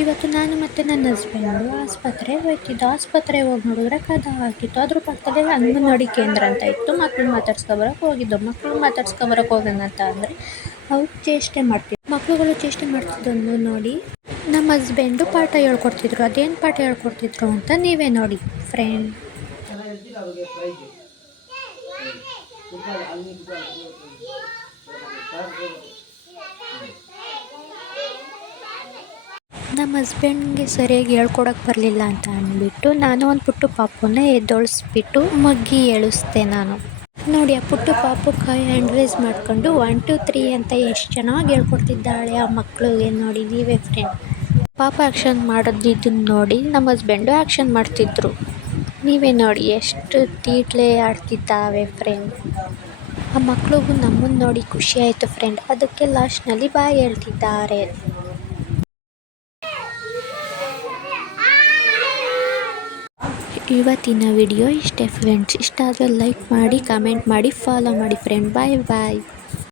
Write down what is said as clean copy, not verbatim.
ಇವತ್ತು ನಾನು ಮತ್ತು ನನ್ನ ಹಸ್ಬೆಂಡು ಆಸ್ಪತ್ರೆಗೆ ಹೋಗ್ತಿದ್ದು. ಆಸ್ಪತ್ರೆಗೆ ಹೋಗಿ ನೋಡಿದ್ರೆ ಕದ ಹಾಕಿತ್ತು. ಅದ್ರ ಪಕ್ಕದಲ್ಲಿ ಅಂಗನವಾಡಿ ಕೇಂದ್ರ ಅಂತ ಇತ್ತು. ಮಕ್ಳು ಮಾತಾಡ್ಸ್ಕೊಬರಕ್ಕೆ ಹೋಗಿದ್ದು. ಮಕ್ಳು ಮಾತಾಡ್ಸ್ಕೊಬರಕ್ಕೆ ಹೋಗೋಣ ಅಂತ ಅಂದರೆ ಅವ್ರು ಚೇಷ್ಟೆ ಮಾಡ್ತಿದ್ರು. ಮಕ್ಳುಗಳು ಚೇಷ್ಟೆ ಮಾಡ್ತಿದ್ದನ್ನು ನೋಡಿ ನಮ್ಮ ಹಸ್ಬೆಂಡು ಪಾಠ ಹೇಳ್ಕೊಡ್ತಿದ್ರು. ಅದೇನು ಪಾಠ ಹೇಳ್ಕೊಡ್ತಿದ್ರು ಅಂತ ನೀವೇ ನೋಡಿ ಫ್ರೆಂಡ್. ನಮ್ಮ ಹಸ್ಬೆಂಡ್ಗೆ ಸರಿಯಾಗಿ ಹೇಳ್ಕೊಡಕ್ಕೆ ಬರಲಿಲ್ಲ ಅಂತ ಅಂದ್ಬಿಟ್ಟು ನಾನು ಒಂದು ಪುಟ್ಟು ಪಾಪುನ ಎದ್ದೊಳಿಸ್ಬಿಟ್ಟು ಮಗ್ಗಿ ಏಳಿಸ್ದೆ ನಾನು. ನೋಡಿ ಆ ಪುಟ್ಟು ಪಾಪು ಕೈ ಹ್ಯಾಂಡ್ ರೈಸ್ ಮಾಡ್ಕೊಂಡು 1 2 3 ಅಂತ ಎಷ್ಟು ಚೆನ್ನಾಗಿ ಹೇಳ್ಕೊಡ್ತಿದ್ದಾಳೆ ಆ ಮಕ್ಕಳಿಗೆ. ನೋಡಿ ನೀವೇ ಫ್ರೆಂಡ್. ಪಾಪ ಆ್ಯಕ್ಷನ್ ಮಾಡೋದಿದ್ದನ್ನು ನೋಡಿ ನಮ್ಮ ಹಸ್ಬೆಂಡು ಆ್ಯಕ್ಷನ್ ಮಾಡ್ತಿದ್ರು. ನೀವೇ ನೋಡಿ ಎಷ್ಟು ತೀಟ್ಲೆ ಆಡ್ತಿದ್ದಾವೆ ಫ್ರೆಂಡ್. ಆ ಮಕ್ಳಿಗೂ ನಮ್ಮನ್ನು ನೋಡಿ ಖುಷಿ ಆಯಿತು ಫ್ರೆಂಡ್. ಅದಕ್ಕೆ ಲಾಸ್ಟ್ನಲ್ಲಿ ಬಾಯ್ ಹೇಳ್ತಿದ್ದಾರೆ. ಇವತ್ತಿನ ವಿಡಿಯೋ ಇಷ್ಟೇ ಫ್ರೆಂಡ್ಸ್. ಇಷ್ಟ ಆದರೆ ಲೈಕ್ ಮಾಡಿ, ಕಮೆಂಟ್ ಮಾಡಿ, ಫಾಲೋ ಮಾಡಿ ಫ್ರೆಂಡ್. ಬಾಯ್ ಬಾಯ್.